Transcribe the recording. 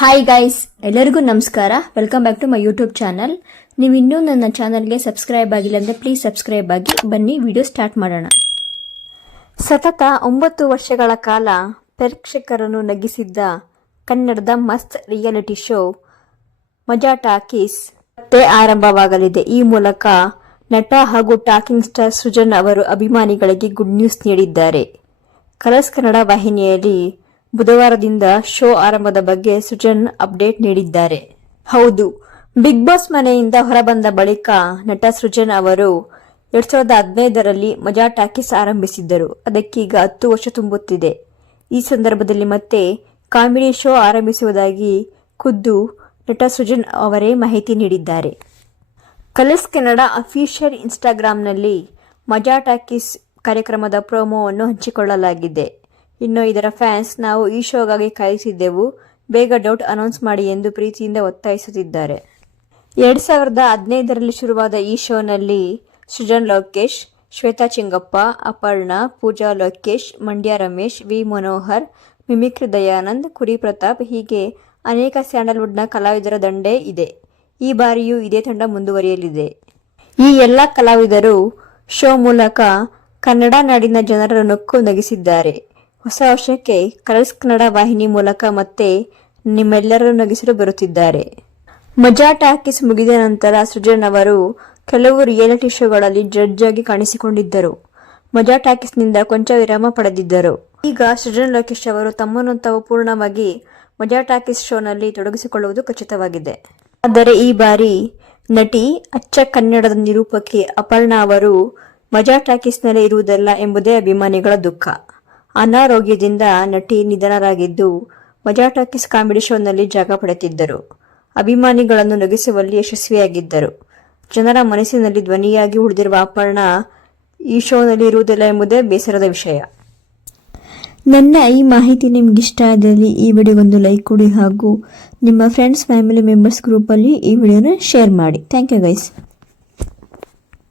Hi guys, ಎಲ್ಲರಿಗೂ ನಮಸ್ಕಾರ. Welcome back to my YouTube channel. ನೀವು ಇನ್ನೂ ನನ್ನ ಚಾನಲ್ಗೆ ಸಬ್ಸ್ಕ್ರೈಬ್ ಆಗಿಲ್ಲ ಅಂದರೆ ಪ್ಲೀಸ್ ಸಬ್ಸ್ಕ್ರೈಬ್ ಆಗಿ. ಬನ್ನಿ ವಿಡಿಯೋ ಸ್ಟಾರ್ಟ್ ಮಾಡೋಣ. ಸತತ 9 ವರ್ಷಗಳ ಕಾಲ ಪ್ರೇಕ್ಷಕರನ್ನು ನಗಿಸಿದ್ದ ಕನ್ನಡದ ಮಸ್ತ್ ರಿಯಾಲಿಟಿ ಶೋ ಮಜಾ ಟಾಕೀಸ್ ಮತ್ತೆ ಆರಂಭವಾಗಲಿದೆ. ಈ ಮೂಲಕ ನಟ ಹಾಗೂ ಟಾಕಿಂಗ್ ಸ್ಟಾರ್ ಸೃಜನ್ ಅವರು ಅಭಿಮಾನಿಗಳಿಗೆ ಗುಡ್ ನ್ಯೂಸ್ ನೀಡಿದ್ದಾರೆ. ಕಲರ್ಸ್ ಕನ್ನಡ ವಾಹಿನಿಯಲ್ಲಿ ಬುಧವಾರದಿಂದ ಶೋ ಆರಂಭದ ಬಗ್ಗೆ ಸೃಜನ್ ಅಪ್ಡೇಟ್ ನೀಡಿದ್ದಾರೆ. ಹೌದು, ಬಿಗ್ ಬಾಸ್ ಮನೆಯಿಂದ ಹೊರಬಂದ ಬಳಿಕ ನಟ ಸೃಜನ್ ಅವರು 2015ರಲ್ಲಿ ಮಜಾ ಟಾಕೀಸ್ ಆರಂಭಿಸಿದ್ದರು. ಅದಕ್ಕೀಗ 10 ವರ್ಷ ತುಂಬುತ್ತಿದೆ. ಈ ಸಂದರ್ಭದಲ್ಲಿ ಮತ್ತೆ ಕಾಮಿಡಿ ಶೋ ಆರಂಭಿಸುವುದಾಗಿ ಖುದ್ದು ನಟ ಸೃಜನ್ ಅವರೇ ಮಾಹಿತಿ ನೀಡಿದ್ದಾರೆ. ಕಲರ್ಸ್ ಕನ್ನಡ ಅಫಿಷಿಯಲ್ ಇನ್ಸ್ಟಾಗ್ರಾಂನಲ್ಲಿ ಮಜಾ ಟಾಕೀಸ್ ಕಾರ್ಯಕ್ರಮದ ಪ್ರೋಮೋವನ್ನು ಹಂಚಿಕೊಳ್ಳಲಾಗಿದೆ. ಇನ್ನು ಇದರ ಫ್ಯಾನ್ಸ್, ನಾವು ಈ ಶೋಗಾಗಿ ಕಾಯುತ್ತಿದ್ದೆವು, ಬೇಗ ಡೌಟ್ ಅನೌನ್ಸ್ ಮಾಡಿ ಎಂದು ಪ್ರೀತಿಯಿಂದ ಒತ್ತಾಯಿಸುತ್ತಿದ್ದಾರೆ. 2015ರಲ್ಲಿ ಶುರುವಾದ ಈ ಶೋನಲ್ಲಿ ಸೃಜನ್ ಲೋಕೇಶ್, ಶ್ವೇತಾ ಚಿಂಗಪ್ಪ, ಅಪರ್ಣಾ, ಪೂಜಾ ಲೋಕೇಶ್, ಮಂಡ್ಯ ರಮೇಶ್, ವಿ ಮನೋಹರ್, ಮಿಮಿಕ್ರಿ ದಯಾನಂದ್, ಕುರಿ ಪ್ರತಾಪ್ ಹೀಗೆ ಅನೇಕ ಸ್ಯಾಂಡಲ್ವುಡ್ನ ಕಲಾವಿದರ ದಂಡೇ ಇದೆ. ಈ ಬಾರಿಯೂ ಇದೇ ತಂಡ ಮುಂದುವರಿಯಲಿದೆ. ಈ ಎಲ್ಲ ಕಲಾವಿದರು ಶೋ ಮೂಲಕ ಕನ್ನಡ ನಾಡಿನ ಜನರ ನಕ್ಕು ನಗಿಸಿದ್ದಾರೆ. ಹೊಸ ವರ್ಷಕ್ಕೆ ಕಲರ್ಸ್ ಕನ್ನಡ ವಾಹಿನಿ ಮೂಲಕ ಮತ್ತೆ ನಿಮ್ಮೆಲ್ಲರನ್ನು ನಗಿಸಲು ಬರುತ್ತಿದ್ದಾರೆ. ಮಜಾ ಟಾಕೀಸ್ ಮುಗಿದ ನಂತರ ಸೃಜನ್ ಅವರು ಕೆಲವು ರಿಯಾಲಿಟಿ ಶೋಗಳಲ್ಲಿ ಜಡ್ಜ್ ಆಗಿ ಕಾಣಿಸಿಕೊಂಡಿದ್ದರು. ಮಜಾ ಟಾಕೀಸ್ನಿಂದ ಕೊಂಚ ವಿರಾಮ ಪಡೆದಿದ್ದರು. ಈಗ ಸೃಜನ್ ಲೋಕೇಶ್ ಅವರು ತಮ್ಮನ್ನು ತಾವು ಪೂರ್ಣವಾಗಿ ಮಜಾ ಟಾಕೀಸ್ ಶೋನಲ್ಲಿ ತೊಡಗಿಸಿಕೊಳ್ಳುವುದು ಖಚಿತವಾಗಿದೆ. ಆದರೆ ಈ ಬಾರಿ ನಟಿ ಅಚ್ಚ ಕನ್ನಡದ ನಿರೂಪಕಿ ಅಪರ್ಣಾ ಅವರು ಮಜಾ ಟಾಕೀಸ್ನಲ್ಲಿ ಇರುವುದಲ್ಲ ಎಂಬುದೇ ಅಭಿಮಾನಿಗಳ ದುಃಖ. ಅನಾರೋಗ್ಯದಿಂದ ನಟಿ ನಿಧನರಾಗಿದ್ದು, ಮಜಾ ಟಾಕೀಸ್ ಕಾಮಿಡಿ ಶೋನಲ್ಲಿ ಜಾಗ ಪಡೆದಿದ್ದರು. ಅಭಿಮಾನಿಗಳನ್ನು ನಗಿಸುವಲ್ಲಿ ಯಶಸ್ವಿಯಾಗಿದ್ದರು. ಜನರ ಮನಸ್ಸಿನಲ್ಲಿ ಧ್ವನಿಯಾಗಿ ಉಳಿದಿರುವ ಅಪರ್ಣಾ ಈ ಶೋನಲ್ಲಿ ಇರುವುದಿಲ್ಲ ಎಂಬುದೇ ಬೇಸರದ ವಿಷಯ. ನನ್ನ ಈ ಮಾಹಿತಿ ನಿಮ್ಗೆ ಇಷ್ಟ ಆದಲ್ಲಿ ಈ ವಿಡಿಯೋಗೊಂದು ಲೈಕ್ ಕೊಡಿ ಹಾಗೂ ನಿಮ್ಮ ಫ್ರೆಂಡ್ಸ್ ಫ್ಯಾಮಿಲಿ ಮೆಂಬರ್ಸ್ ಗ್ರೂಪಲ್ಲಿ ಈ ವಿಡಿಯೋನ ಶೇರ್ ಮಾಡಿ. Thank you guys.